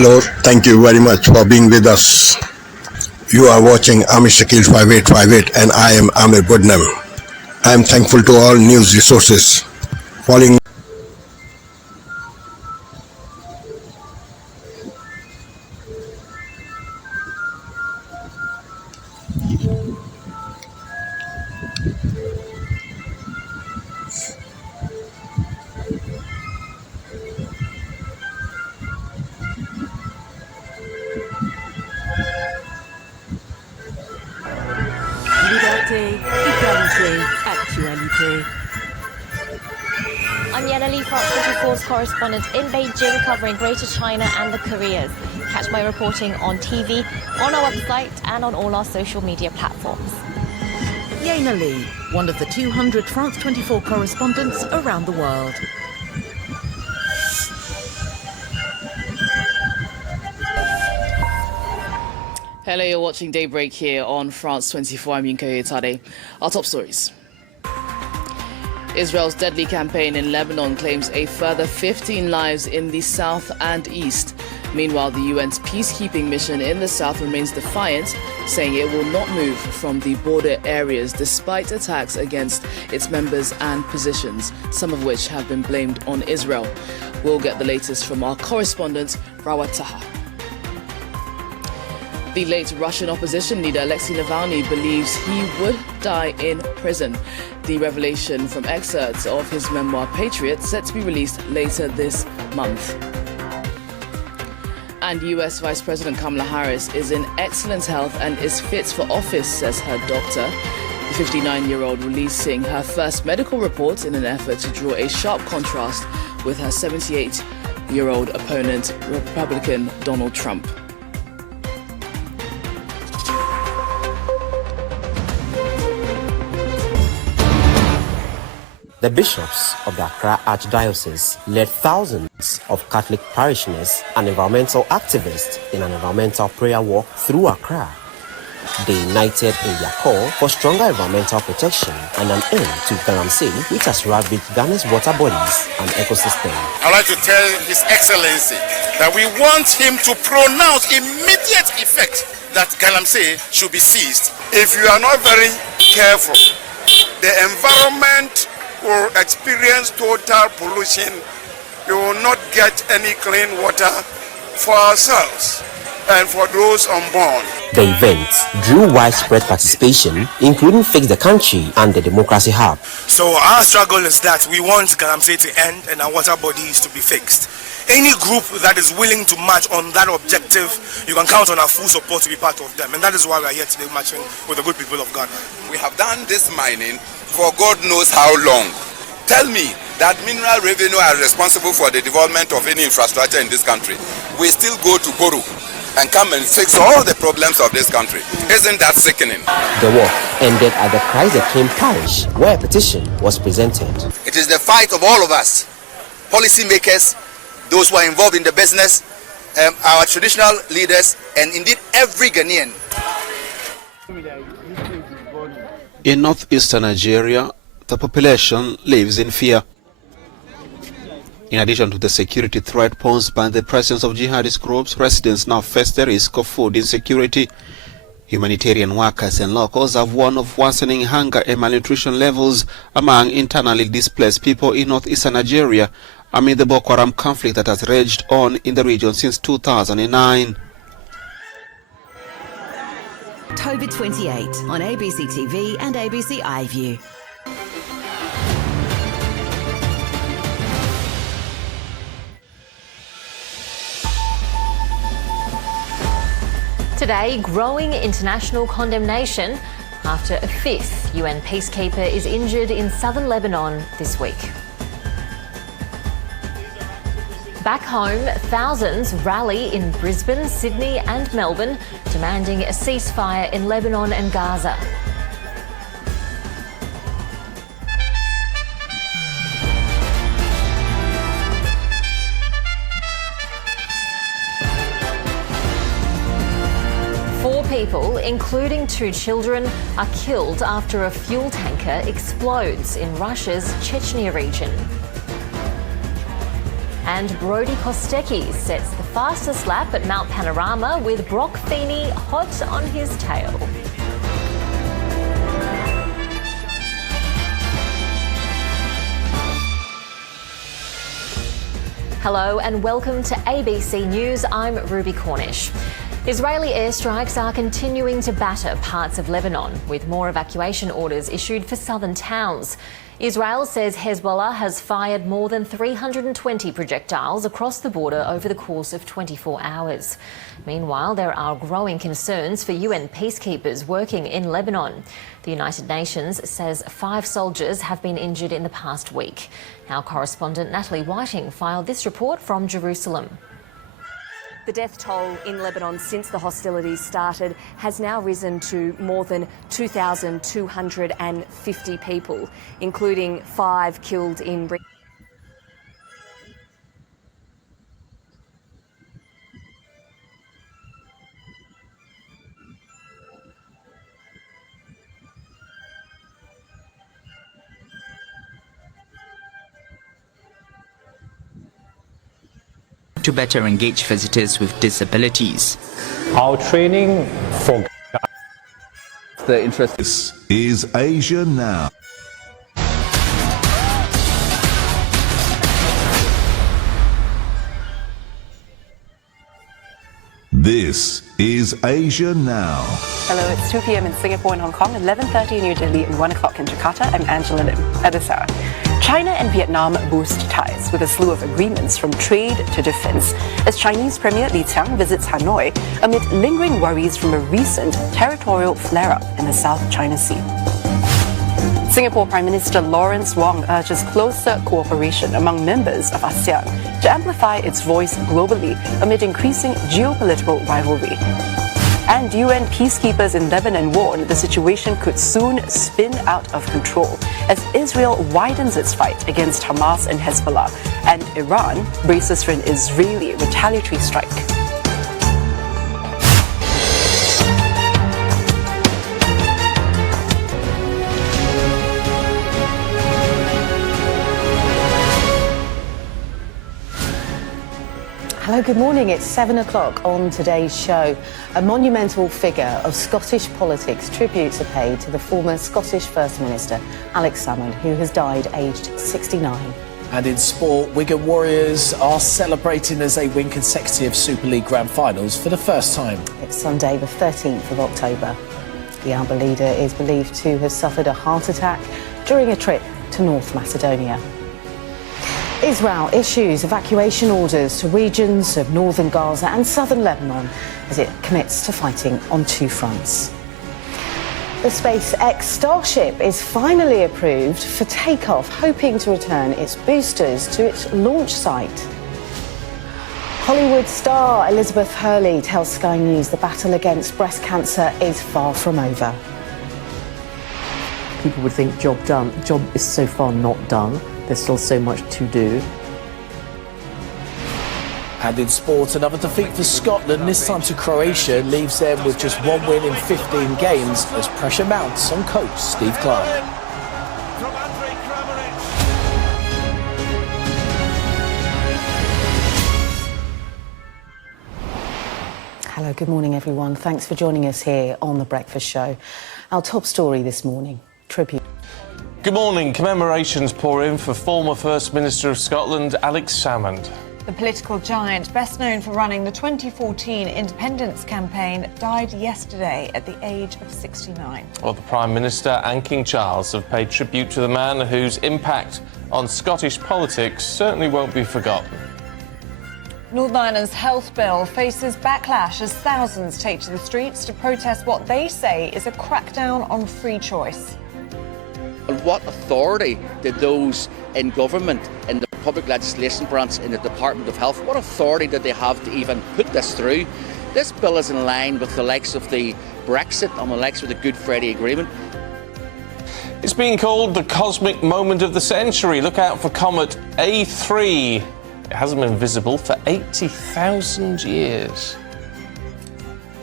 Hello, thank you very much for being with us. You are watching Amir Shakil 5858 and I am Amir Budnam. I am thankful to all news resources. Following I'm Yenali, France 24's correspondent in Beijing, covering Greater China and the Koreas. Catch my reporting on TV, on our website, and on all our social media platforms. Yana Lee, one of the 200 France 24 correspondents around the world. Hello, you're watching Daybreak here on France 24. I'm Yinka Yetade. Our top stories. Israel's deadly campaign in Lebanon claims a further 15 lives in the south and east. Meanwhile, the UN's peacekeeping mission in the south remains defiant, saying it will not move from the border areas despite attacks against its members and positions, some of which have been blamed on Israel. We'll get the latest from our correspondent, Rawat Taha. The late Russian opposition leader Alexei Navalny believes he would die in prison. The revelation from excerpts of his memoir Patriot set to be released later this month. And US Vice President Kamala Harris is in excellent health and is fit for office, says her doctor. The 59-year-old releasing her first medical report in an effort to draw a sharp contrast with her 78-year-old opponent, Republican Donald Trump. The bishops of the Accra Archdiocese led thousands of Catholic parishioners and environmental activists in an environmental prayer walk through Accra. They united in their call for stronger environmental protection and an end to galamsey, which has ravaged Ghana's water bodies and ecosystem. I'd like to tell His Excellency that we want him to pronounce immediate effect that galamsey should be seized. If you are not very careful, the environment will experience total pollution. We will not get any clean water for ourselves and for those unborn. The event drew widespread participation, including Fix the Country and the Democracy Hub. So our struggle is that we want galamsey to end and our water bodies to be fixed. Any group that is willing to march on that objective, you can count on our full support to be part of them. And that is why we are here today marching with the good people of Ghana. We have done this mining for God knows how long. Tell me that mineral revenue are responsible for the development of any infrastructure in this country. We still go to Guru and come and fix all the problems of this country. Isn't that sickening? The walk ended at the Christ the King parish, where a petition was presented. It is the fight of all of us, policymakers, those who are involved in the business, our traditional leaders, and indeed every Ghanaian. In northeastern Nigeria, the population lives in fear. In addition to the security threat posed by the presence of jihadist groups, residents now face the risk of food insecurity. Humanitarian workers and locals have warned of worsening hunger and malnutrition levels among internally displaced people in northeastern Nigeria amid the Boko Haram conflict that has raged on in the region since 2009. October 28 on ABC TV and ABC iView. Today, growing international condemnation after a fifth UN peacekeeper is injured in southern Lebanon this week. Back home, thousands rally in Brisbane, Sydney and Melbourne, demanding a ceasefire in Lebanon and Gaza. Four people, including 2 children, are killed after a fuel tanker explodes in Russia's Chechnya region. And Brody Kostecki sets the fastest lap at Mount Panorama with Brock Feeney hot on his tail. Hello and welcome to ABC News. I'm Ruby Cornish. Israeli airstrikes are continuing to batter parts of Lebanon, with more evacuation orders issued for southern towns. Israel says Hezbollah has fired more than 320 projectiles across the border over the course of 24 hours. Meanwhile, there are growing concerns for UN peacekeepers working in Lebanon. The United Nations says 5 soldiers have been injured in the past week. Our correspondent Natalie Whiting filed this report from Jerusalem. The death toll in Lebanon since the hostilities started has now risen to more than 2,250 people, including 5 killed in to better engage visitors with disabilities. Our training for the interest. This is Asia Now. This is Asia Now. Hello, it's 2 p.m. in Singapore and Hong Kong, 11:30 in New Delhi and 1 o'clock in Jakarta. I'm Angela Lim. At this hour, China and Vietnam boost ties with a slew of agreements from trade to defense as Chinese Premier Li Qiang visits Hanoi amid lingering worries from a recent territorial flare-up in the South China Sea. Singapore Prime Minister Lawrence Wong urges closer cooperation among members of ASEAN to amplify its voice globally amid increasing geopolitical rivalry. And UN peacekeepers in Lebanon warn the situation could soon spin out of control as Israel widens its fight against Hamas and Hezbollah, and Iran braces for an Israeli retaliatory strike. Hello, good morning. It's 7 o'clock on today's show. A monumental figure of Scottish politics tributes are paid to the former Scottish First Minister, Alex Salmond, who has died aged 69. And in sport, Wigan Warriors are celebrating as they win consecutive Super League Grand Finals for the first time. It's Sunday, the 13th of October. The Alba leader is believed to have suffered a heart attack during a trip to North Macedonia. Israel issues evacuation orders to regions of northern Gaza and southern Lebanon as it commits to fighting on 2 fronts. The SpaceX Starship is finally approved for takeoff, hoping to return its boosters to its launch site. Hollywood star Elizabeth Hurley tells Sky News the battle against breast cancer is far from over. People would think job done. Job is so far not done. There's still so much to do. And in sport, another defeat for Scotland, this time to Croatia, leaves them with just 1 win in 15 games as pressure mounts on coach Steve Clarke. Hello, good morning everyone. Thanks for joining us here on The Breakfast Show. Our top story this morning, tribute. Good morning. Commemorations pour in for former First Minister of Scotland, Alex Salmond. The political giant, best known for running the 2014 independence campaign, died yesterday at the age of 69. Well, the Prime Minister and King Charles have paid tribute to the man whose impact on Scottish politics certainly won't be forgotten. Northern Ireland's health bill faces backlash as thousands take to the streets to protest what they say is a crackdown on free choice. What authority did those in government, in the public legislation branch, in the Department of Health, what authority did they have to even put this through? This bill is in line with the likes of the Brexit and the likes of the Good Friday Agreement. It's being called the cosmic moment of the century. Look out for comet A3. It hasn't been visible for 80,000 years.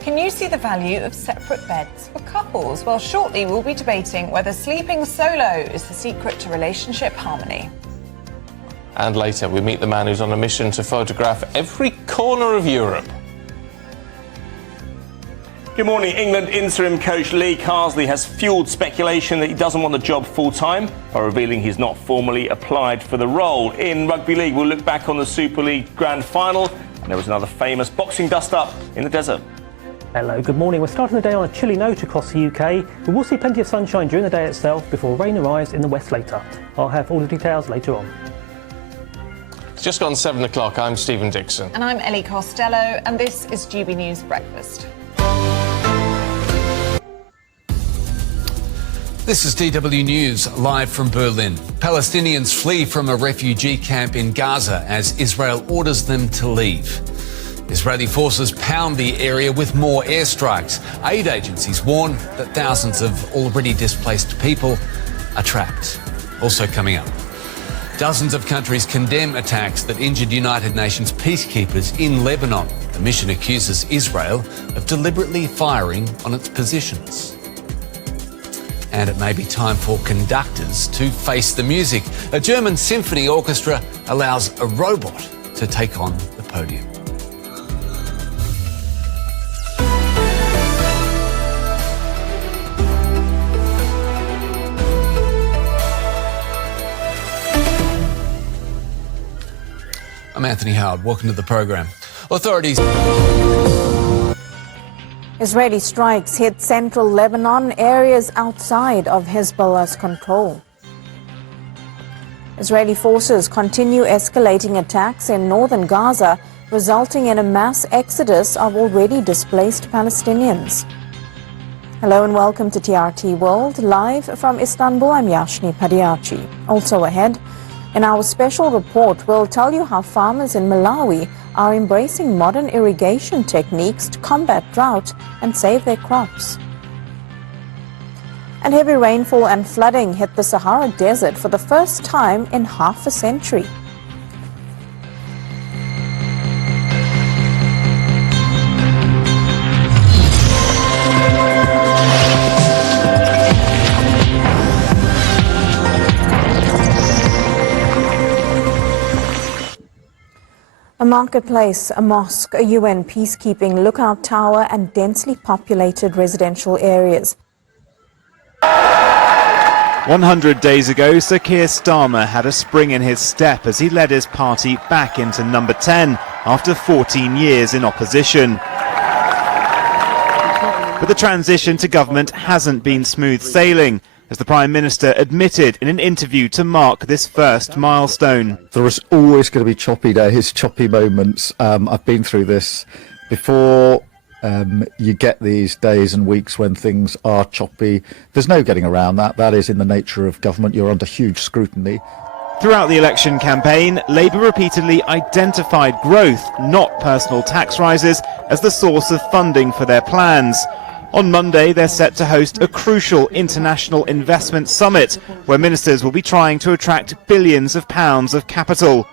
Can you see the value of separate beds for couples? Well, shortly we'll be debating whether sleeping solo is the secret to relationship harmony. And later, we meet the man who's on a mission to photograph every corner of Europe. Good morning. England interim coach Lee Carsley has fuelled speculation that he doesn't want the job full-time by revealing he's not formally applied for the role. In Rugby League, we'll look back on the Super League Grand Final, and there was another famous boxing dust-up in the desert. Hello, good morning. We're starting the day on a chilly note across the UK. We will see plenty of sunshine during the day itself before rain arrives in the west later. I'll have all the details later on. It's just gone 7 o'clock. I'm Stephen Dixon. And I'm Ellie Costello, and this is GB News Breakfast. This is DW News, live from Berlin. Palestinians flee from a refugee camp in Gaza as Israel orders them to leave. Israeli forces pound the area with more airstrikes. Aid agencies warn that thousands of already displaced people are trapped. Also coming up, dozens of countries condemn attacks that injured United Nations peacekeepers in Lebanon. The mission accuses Israel of deliberately firing on its positions. And it may be time for conductors to face the music. A German symphony orchestra allows a robot to take on the podium. I'm Anthony Howard. Welcome to the program. Authorities... Israeli strikes hit central Lebanon, areas outside of Hezbollah's control. Israeli forces continue escalating attacks in northern Gaza, resulting in a mass exodus of already displaced Palestinians. Hello and welcome to TRT World, live from Istanbul. I'm Yashni Padiachi. Also ahead, in our special report, we'll tell you how farmers in Malawi are embracing modern irrigation techniques to combat drought and save their crops. And heavy rainfall and flooding hit the Sahara Desert for the first time in half a century. A marketplace, a mosque, a UN peacekeeping lookout tower and densely populated residential areas. 100 days ago, Sir Keir Starmer had a spring in his step as he led his party back into number 10 after 14 years in opposition. But the transition to government hasn't been smooth sailing, as the Prime Minister admitted in an interview to mark this first milestone. There is always going to be choppy days, choppy moments. I've been through this before. You get these days and weeks when things are choppy. There's no getting around that. That is in the nature of government. You're under huge scrutiny. Throughout the election campaign, Labour repeatedly identified growth, not personal tax rises, as the source of funding for their plans. On Monday, they're set to host a crucial international investment summit, where ministers will be trying to attract billions of pounds of capital.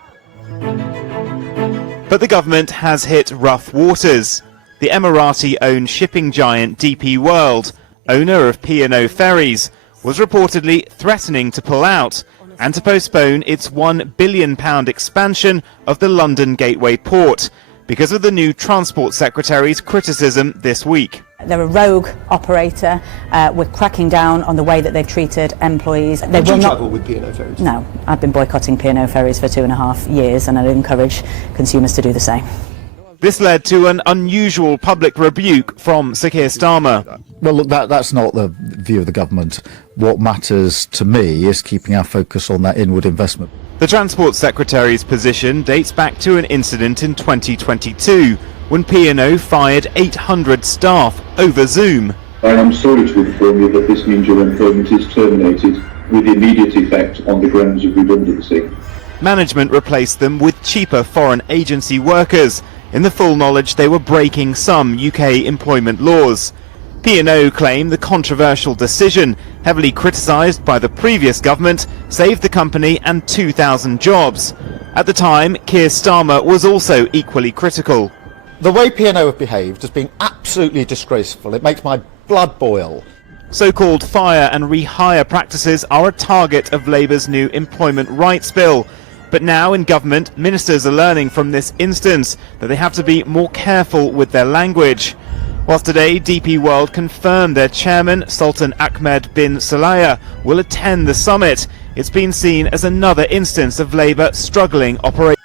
But the government has hit rough waters. The Emirati-owned shipping giant DP World, owner of P&O Ferries, was reportedly threatening to pull out and to postpone its £1 billion expansion of the London Gateway port because of the new Transport Secretary's criticism this week. They're a rogue operator. We're cracking down on the way that they've treated employees. They Would will you not travel with P&O Ferries? No, I've been boycotting P&O Ferries for 2.5 years, and I encourage consumers to do the same. This led to an unusual public rebuke from Sir Keir Starmer. Well, look, that's not the view of the government. What matters to me is keeping our focus on that inward investment. The Transport Secretary's position dates back to an incident in 2022 when P&O fired 800 staff over Zoom. I am sorry to inform you that this means your employment is terminated with immediate effect on the grounds of redundancy. Management replaced them with cheaper foreign agency workers, in the full knowledge they were breaking some UK employment laws. P&O claim the controversial decision, heavily criticised by the previous government, saved the company and 2,000 jobs. At the time, Keir Starmer was also equally critical. The way P&O have behaved has been absolutely disgraceful. It makes my blood boil. So-called fire and rehire practices are a target of Labour's new employment rights bill. But now in government, ministers are learning from this instance that they have to be more careful with their language. Whilst today DP World confirmed their chairman, Sultan Ahmed bin Salaya, will attend the summit, it's been seen as another instance of Labour struggling operations.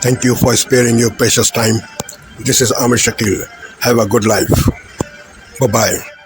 Thank you for sparing your precious time. This is Amir Shakil. Have a good life. Bye-bye.